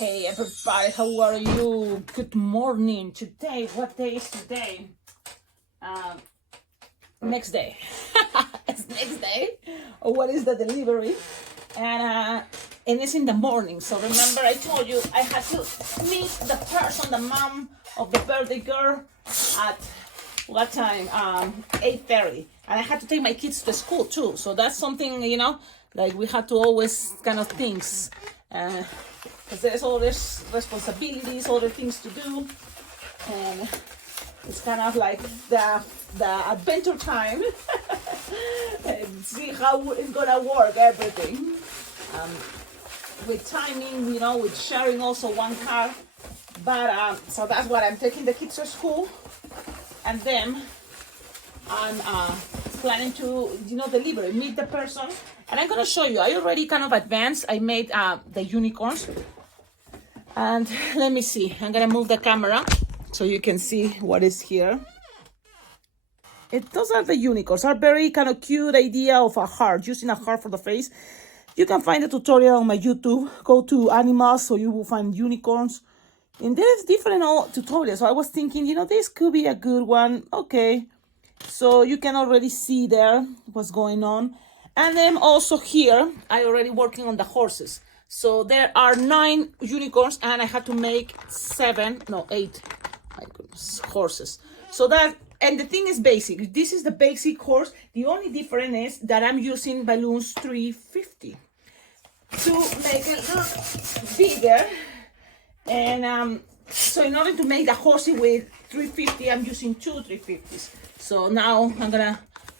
Hey everybody, how are you? Good morning. Today, what day is today? Next day. It's next day. Or what is the delivery? And it's in the morning. So remember I told you I had to meet the person, the mom of the birthday girl at what time? 8:30. And I had to take my kids to school too. So that's something, like we had to always kind of things. Because there's all this responsibilities, all the things to do, and it's kind of like the adventure time and see how it's gonna work everything with timing, with sharing also one car. But so that's what I'm taking the kids to school, and then I'm planning to deliver, meet the person, and I'm gonna show you. I already kind of advanced. I made the unicorns. And let me see, I'm gonna move the camera so you can see what is here. Those are the unicorns, are very kind of cute idea of a heart, using a heart for the face. You can find a tutorial on my YouTube. Go to animals, so you will find unicorns. And there's different tutorials. So I was thinking, this could be a good one. Okay, so you can already see there what's going on. And then also here, I already working on the horses. So there are 9 unicorns, and I have to make 8, my goodness, horses. So that, and the thing is basic. This is the basic horse. The only difference is that I'm using balloons 350 to make it look bigger. And so in order to make the horsey with 350, I'm using 2 350s. So now I'm gonna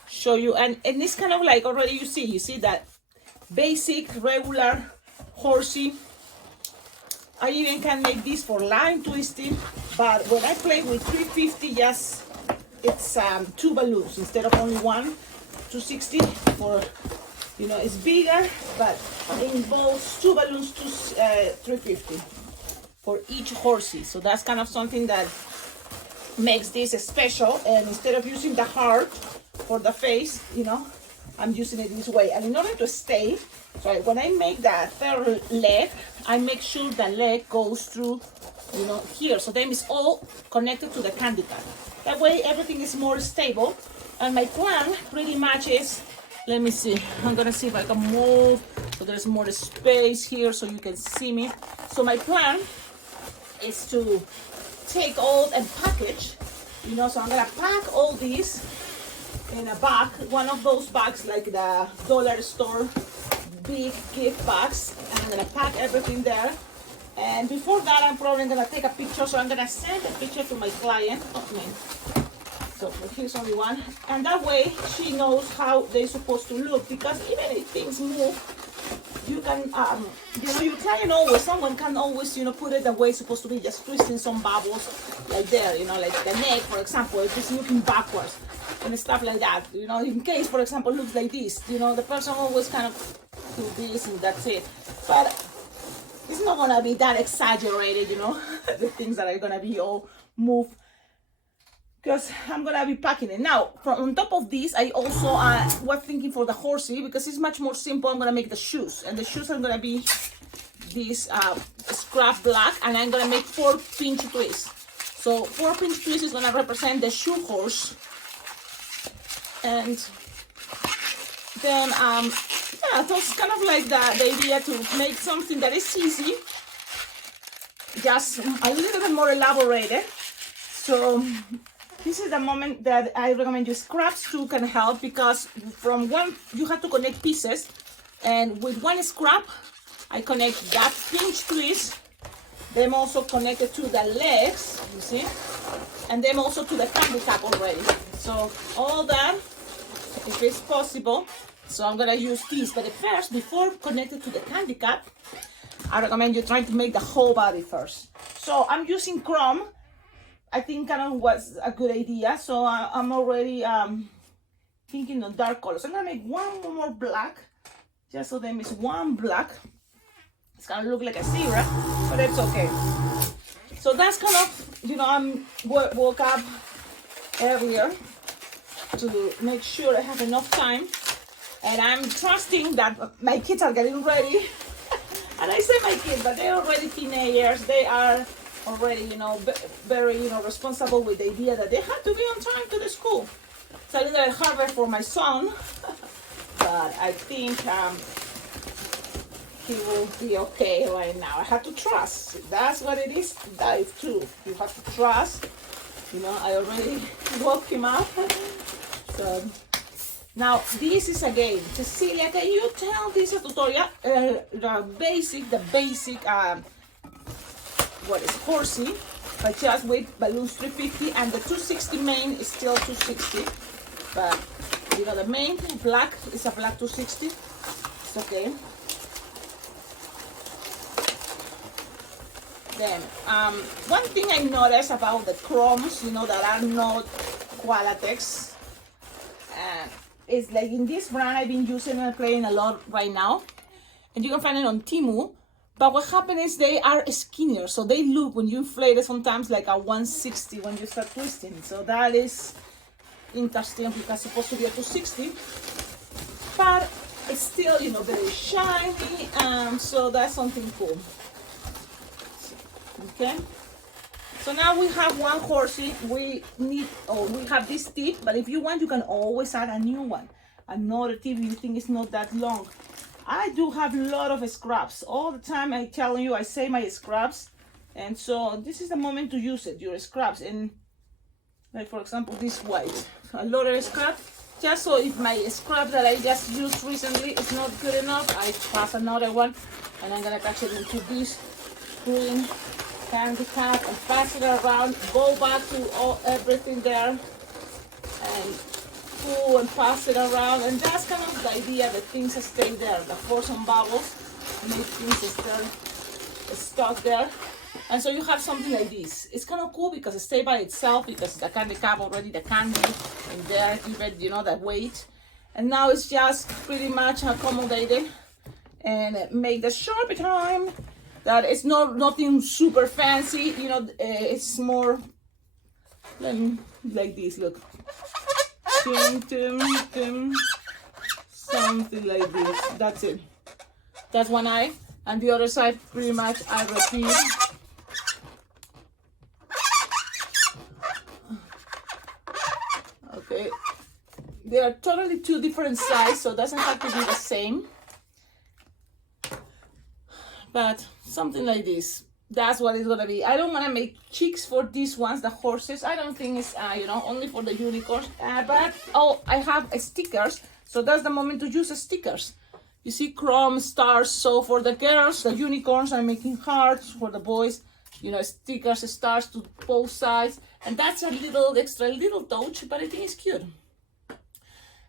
show you, and it's kind of like already you see that basic regular horsey. I even can make this for line twisting, but when I play with 350, yes, it's 2 balloons instead of only 1. 260 for, it's bigger, but it involves 2 balloons to 350 for each horsey. So that's kind of something that makes this special. And instead of using the heart for the face, I'm using it this way. And in order to stay, so when I make the third leg, I make sure the leg goes through, here. So then it's all connected to the candy cut. That way everything is more stable. And my plan pretty much is, let me see, I'm gonna see if I can move so there's more space here so you can see me. So my plan is to take all and package, so I'm gonna pack all these in a bag, one of those bags like the dollar store big gift bags, and I'm gonna pack everything there. And before that, I'm probably gonna take a picture, so I'm gonna send a picture to my client of me. So here's only one, and that way she knows how they're supposed to look, because even if things move, you can you can always, someone can always put it the way it's supposed to be, just twisting some bubbles like there, like the neck, for example, if it's looking backwards and stuff like that, in case, for example, looks like this, the person always kind of do this and that's it. But it's not gonna be that exaggerated, the things that are gonna be all moved, because I'm gonna be packing it. Now, on top of this, I also was thinking for the horsey, because it's much more simple, I'm gonna make the shoes, and the shoes are gonna be this scrap black, and I'm gonna make 4 pinch twists. So 4 pinch twists is gonna represent the shoe horse. And then yeah, that's kind of like the idea to make something that is easy, just a little bit more elaborated. So this is the moment that I recommend you. Scraps too can help, because from one you have to connect pieces, and with one scrap I connect that pinch twist, then also connected to the legs, you see, and then also to the candy cap already. So all that, if it's possible. So I'm gonna use this, but first, before connected to the candy cap, I recommend you trying to make the whole body first. So I'm using chrome. I think kind of was a good idea. So I'm already thinking of dark colors. I'm gonna make one more black, just so there is one black. It's gonna look like a zebra, but it's okay. So that's kind of, I'm woke up earlier to make sure I have enough time, and I'm trusting that my kids are getting ready And I say my kids, but they're already teenagers. They are already, you know, very, you know, responsible with the idea that they have to be on time to the school. It's a little bit harder for my son, but I think he will be okay right now. I have to trust. That's what it is. That is true. You have to trust. You know, I already woke him up. So now this is a game. Cecilia, can you tell this a tutorial? The basic, what is horsey, but just with balloons 350, and the 260 main is still 260. But you know, the main black is a black 260. It's okay. Then one thing I noticed about the chromes, you know, that are not Qualatex, is like in this brand I've been using and playing a lot right now, and you can find it on Temu. But what happens is they are skinnier, so they look, when you inflate it, sometimes like a 160 when you start twisting. So that is interesting because it's supposed to be a 260, but it's still, you know, very shiny, so that's something cool. Okay, so now we have one horsey. We have this tip, but if you want, you can always add a new one, another tip you think is not that long. I do have a lot of scraps all the time. I tell you, I say my scraps, and so this is the moment to use it, your scraps. And like, for example, this white, a lot of scrap, just so if my scrap that I just used recently is not good enough, I pass another one, and I'm gonna attach it into this green candy cap and pass it around, go back to everything there, and pull and pass it around. And that's kind of the idea, that things stay there. The force and bubbles make things stay stuck there. And so you have something like this. It's kind of cool because it stays by itself, because the candy cap already, the candy in there, give it, you know, that weight. And now it's just pretty much accommodated and make the sharp time. That it's nothing super fancy, you know. It's more like this. Look, dum, dum, dum. Something like this. That's it. That's one eye, and the other side pretty much I repeat. Okay, they are totally two different sizes, so it doesn't have to be the same. But something like this, that's what it's gonna be. I don't want to make cheeks for these ones, the horses. I don't think it's you know, only for the unicorns. But oh, I have stickers, so that's the moment to use stickers. You see, chrome stars. So for the girls, the unicorns, I'm making hearts. For the boys, you know, stickers, stars to both sides, and that's a little extra little touch, but I think it's cute.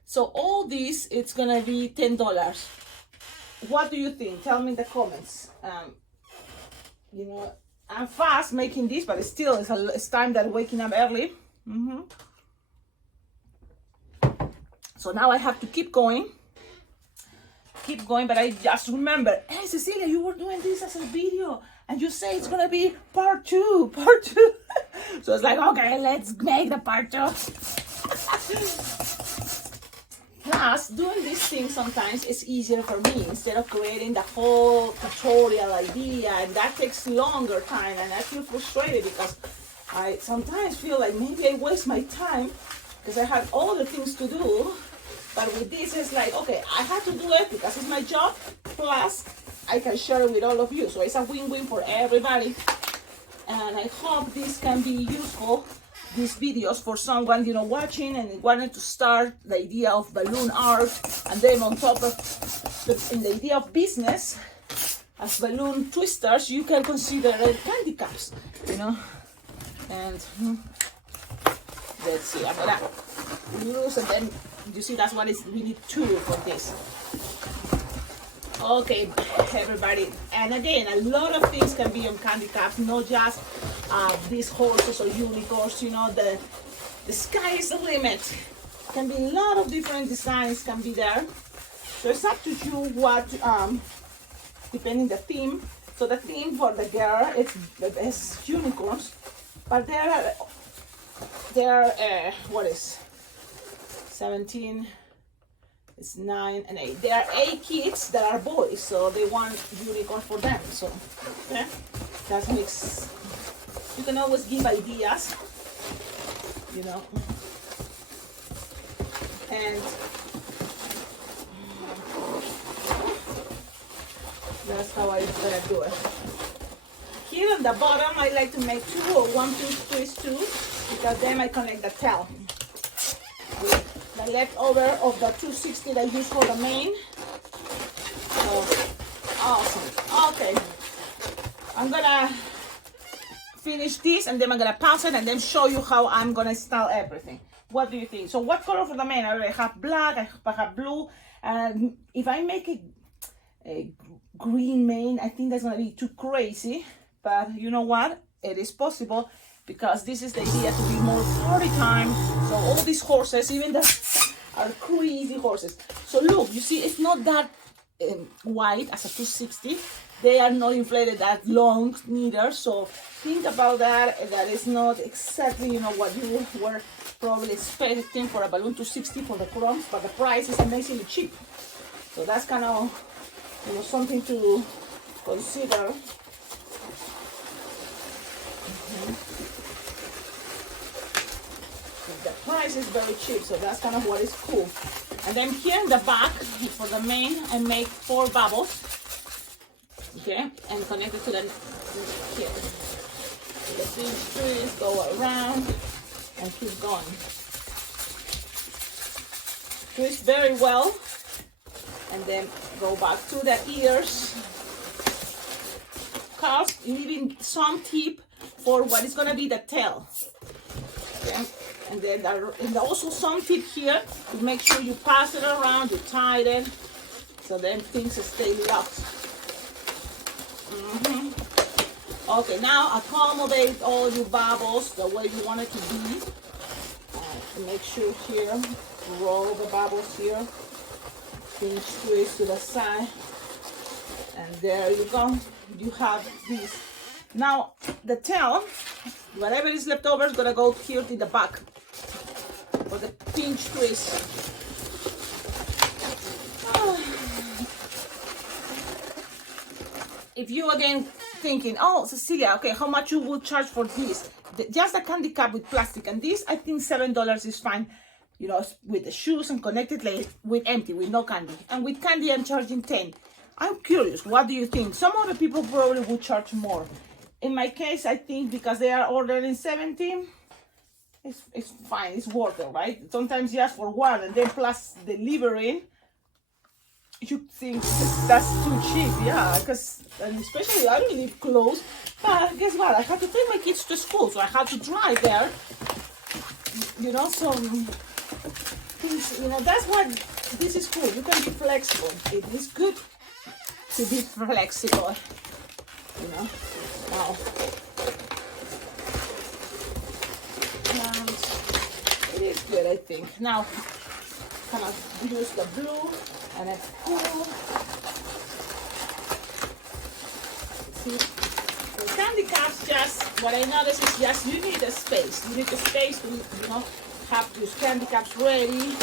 So all this, it's gonna be $10. What do you think? Tell me in the comments. You know, I'm fast making this, but still, it's time that waking up early. So now I have to keep going. But I just remember, hey Cecilia, you were doing this as a video, and you say it's gonna be part two. So it's like, okay, let's make the part 2. Plus, doing these things sometimes is easier for me, instead of creating the whole tutorial idea, and that takes longer time, and I feel frustrated because I sometimes feel like maybe I waste my time because I have other things to do. But with this, it's like, okay, I have to do it because it's my job, plus I can share it with all of you. So it's a win-win for everybody, and I hope this can be useful, these videos, for someone, you know, watching and wanting to start the idea of balloon art, and then on top of in the idea of business as balloon twisters, you can consider candy caps, you know. And let's see, I'm gonna use, and then you see that's what is, we need 2 for this. Okay, everybody, and again, a lot of things can be on candy caps, not just these horses or unicorns. You know, the sky is the limit. Can be a lot of different designs can be there. So it's up to you what, depending the theme. So the theme for the girl is unicorns, but there are what is 17, It's 9 and 8. There are 8 kids that are boys, so they want unicorn for them. So okay, that makes, you can always give ideas, you know. And that's how I'm gonna do it. Here on the bottom, I like to make 2 or 1 piece twist too, because then I connect the tail with the leftover of the 260 that I use for the main. So awesome. Okay, I'm gonna finish this and then I'm gonna pause it and then show you how I'm gonna install everything. What do you think? So what color for the main? I already have black, I have blue, and if I make a green mane, I think that's gonna be too crazy, but you know what, it is possible, because this is the idea, to be more party time. So all these horses, even that are crazy horses. So look, you see, it's not that wide as a 260. They are not inflated that long neither, so think about that. That is not exactly, you know, what you were probably expecting for a balloon 260 for the crumbs, but the price is amazingly cheap. So that's kind of, you know, something to consider. The price is very cheap, so that's kind of what is cool. And then here in the back, for the main, I make 4 bubbles, okay, and connect it to the here. So the big trees go around and keep going. Twist very well, and then go back to the ears. Cause leaving some tip for what is gonna be the tail. Okay, and then and also some tip here to make sure you pass it around, you tighten, so then things stay locked. Okay, now accommodate all your bubbles the way you want it to be. Make sure here, roll the bubbles here, pinch twist to the side, and there you go. You have this. Now the tail, whatever is left over, is gonna go here in the back for the pinch twist. If you again thinking, oh Cecilia, okay, how much you would charge for this? Just a candy cup with plastic, and this I think $7 is fine, you know, with the shoes and connected like with empty, with no candy. And with candy I'm charging 10. I'm curious, what do you think? Some other people probably would charge more. In my case, I think because they are ordering 17, it's fine, it's worth it, right? Sometimes just for one and then plus delivering, you think that's too cheap, yeah, because especially I don't live close, but guess what, I have to take my kids to school, so I have to drive there, you know, so things, you know, that's what this is cool. You can be flexible. It is good to be flexible, you know. Wow. And it is good, I think. Now kind of use the blue, and it's cool. See, so candy caps, just what I noticed is just you need a space. You need a space to, you know, have these candy caps ready,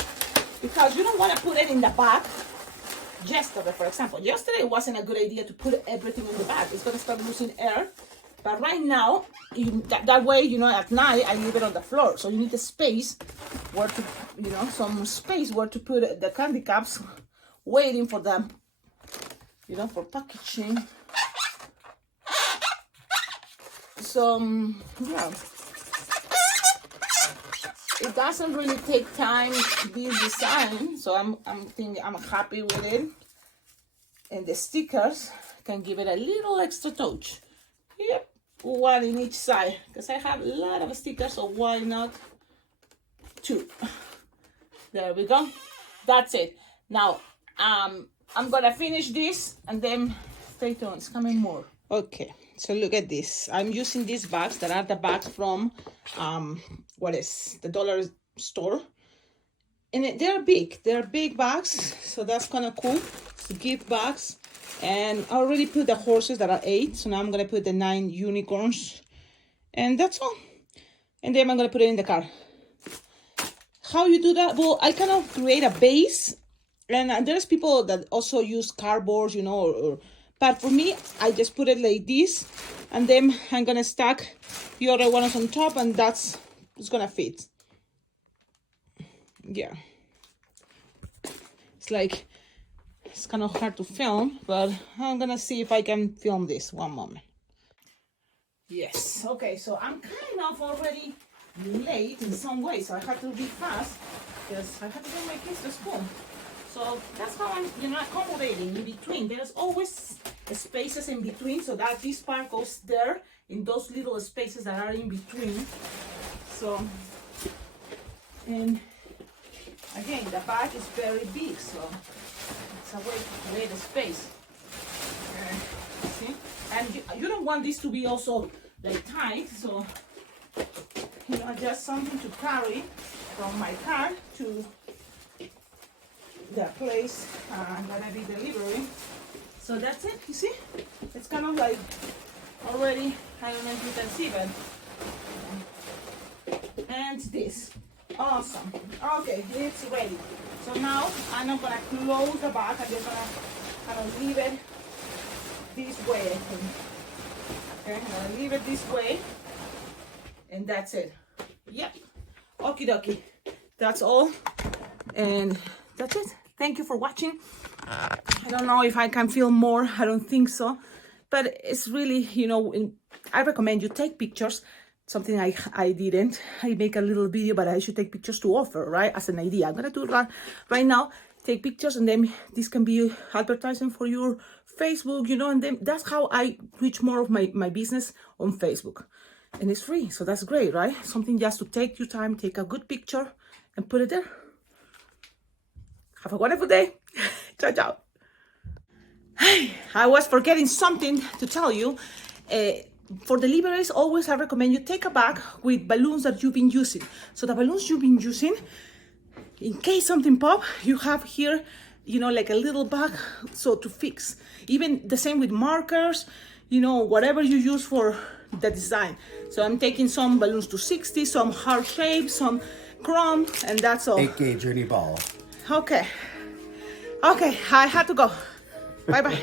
because you don't want to put it in the back. Yesterday, for example, yesterday it wasn't a good idea to put everything in the bag. It's going to start losing air. But right now, that way, you know, at night, I leave it on the floor. So you need a space where to, you know, some space where to put the candy caps, waiting for them, you know, for packaging. So, yeah. It doesn't really take time, this design, so I'm thinking I'm happy with it. And the stickers can give it a little extra touch. Yep, one in each side, because I have a lot of stickers, so why not 2? There we go. That's it. Now I'm gonna finish this and then stay tuned, it's coming more. Okay, so look at this. I'm using these bags that are the bags from what is the dollar store, and they're big bags, so that's kind of cool. So gift bags. And I already put the horses that are 8, so now I'm gonna put the 9 unicorns, and that's all. And then I'm gonna put it in the car. How you do that? Well, I kind of create a base And there's people that also use cardboard, you know, but for me, I just put it like this, and then I'm gonna stack the other ones on top, and it's gonna fit. Yeah. It's kind of hard to film, but I'm gonna see if I can film this. One moment. Yes, okay, so I'm kind of already late in some way, so I have to be fast because I have to take my kids to school. So that's how I'm, accommodating in between. There's always spaces in between, so that this part goes there in those little spaces that are in between. So, and again, the bag is very big, so it's a way to create a space. See? And you don't want this to be also like tight, so just something to carry from my car to the place I'm gonna be delivering. So that's it, you see? It's kind of like already, I don't know if you can see, but and this. Awesome. Okay, it's ready. So now I'm not gonna close the bag, I'm just gonna kind of leave it this way, I think. Okay, I'm gonna leave it this way, and that's it. Yep. Okie dokie. That's all, and that's it. Thank you for watching. I don't know if I can film more. I don't think so, but it's really, I recommend you take pictures. Something I didn't. I make a little video, but I should take pictures to offer, right? As an idea. I'm gonna do that right now. Take pictures, and then this can be advertising for your Facebook, and then that's how I reach more of my business on Facebook. And it's free, so that's great, right? Something just to take your time, take a good picture, and put it there. Have a wonderful day. Ciao, ciao. Hey, I was forgetting something to tell you. For deliveries, always I recommend you take a bag with balloons that you've been using. So the balloons you've been using, in case something pop, you have here, like a little bag, so to fix. Even the same with markers, whatever you use for the design. So I'm taking some balloons to 60, some heart shape, some chrome, and that's all. 8-gauge journey ball. Okay, I had to go. Bye-bye.